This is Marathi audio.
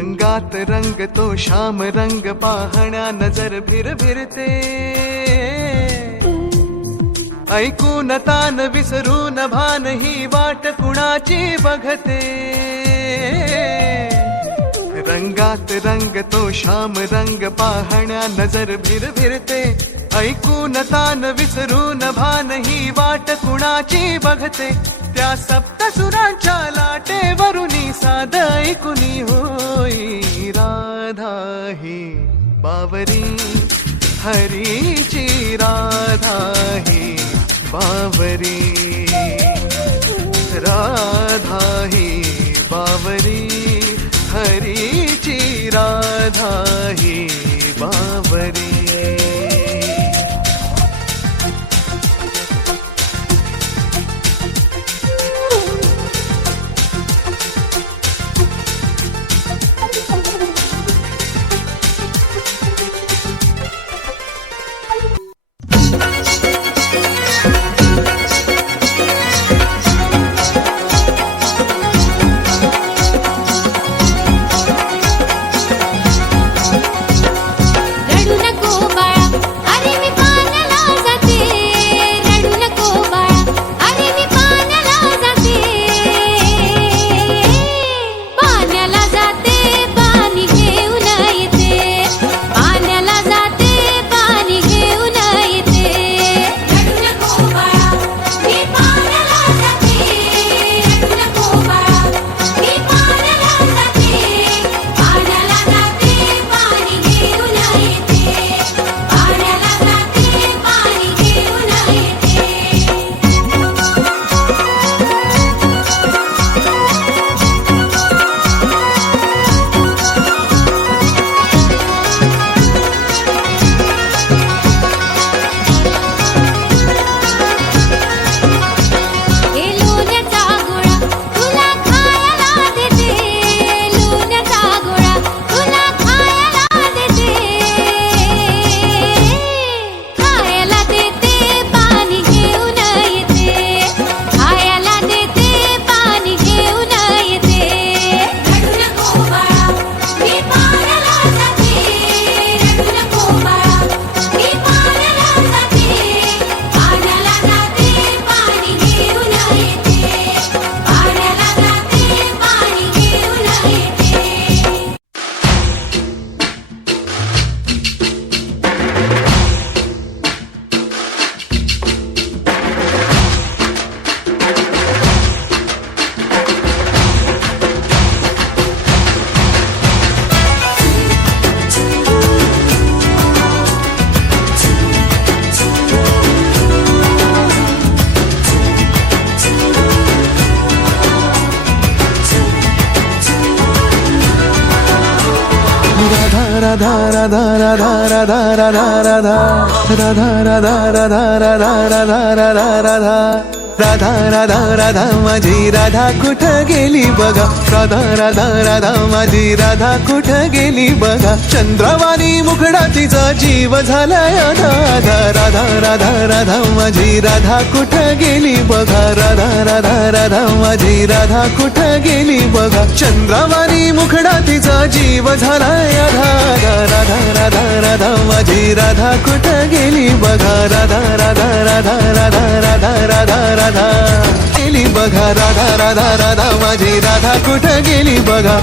रंगात रंग तो श्याम रंग पाहण्या नजर भिरभिरते, ऐकून तान विसरून भान ही वाट कुणाची बघते। रंगात रंग तो श्याम रंग पाहण्या नजर भिरभिरते, ऐकून तान विसरून भान ही वाट कुणाची बघते। त्या सप्तसुरांच्या लाटेवरुनी साध ऐकुनी होई राधा ही बावरी हरीची, राधा ही बावरी, राधा ही बावरी हरीची, राधा ही बावरी। राधा राधा राधा राधा राधा राधा राधा राधा राधा राधा राधा राधा राधा राधा राधा राधा माझी राधा कुठं गेली बघा, राधा राधा राधा माझी राधा कुठं गेली बघा। चंद्रवाणी मुखडा तिचा जीव झालाय राधा, राधा राधा राधा माझी राधा कुठं गेली बघा, राधा राधा राधा माझी राधा कुठं गेली बघा। चंद्रवाणी मुखडा तिचा जीव झालाय राधा, राधा राधा राधा माझी राधा कुठं गेली बघा, राधा राधा राधा राधा राधा राधा राधा गेली बघा, राधा राधा राधा माझी राधा कुठं गेली बघा।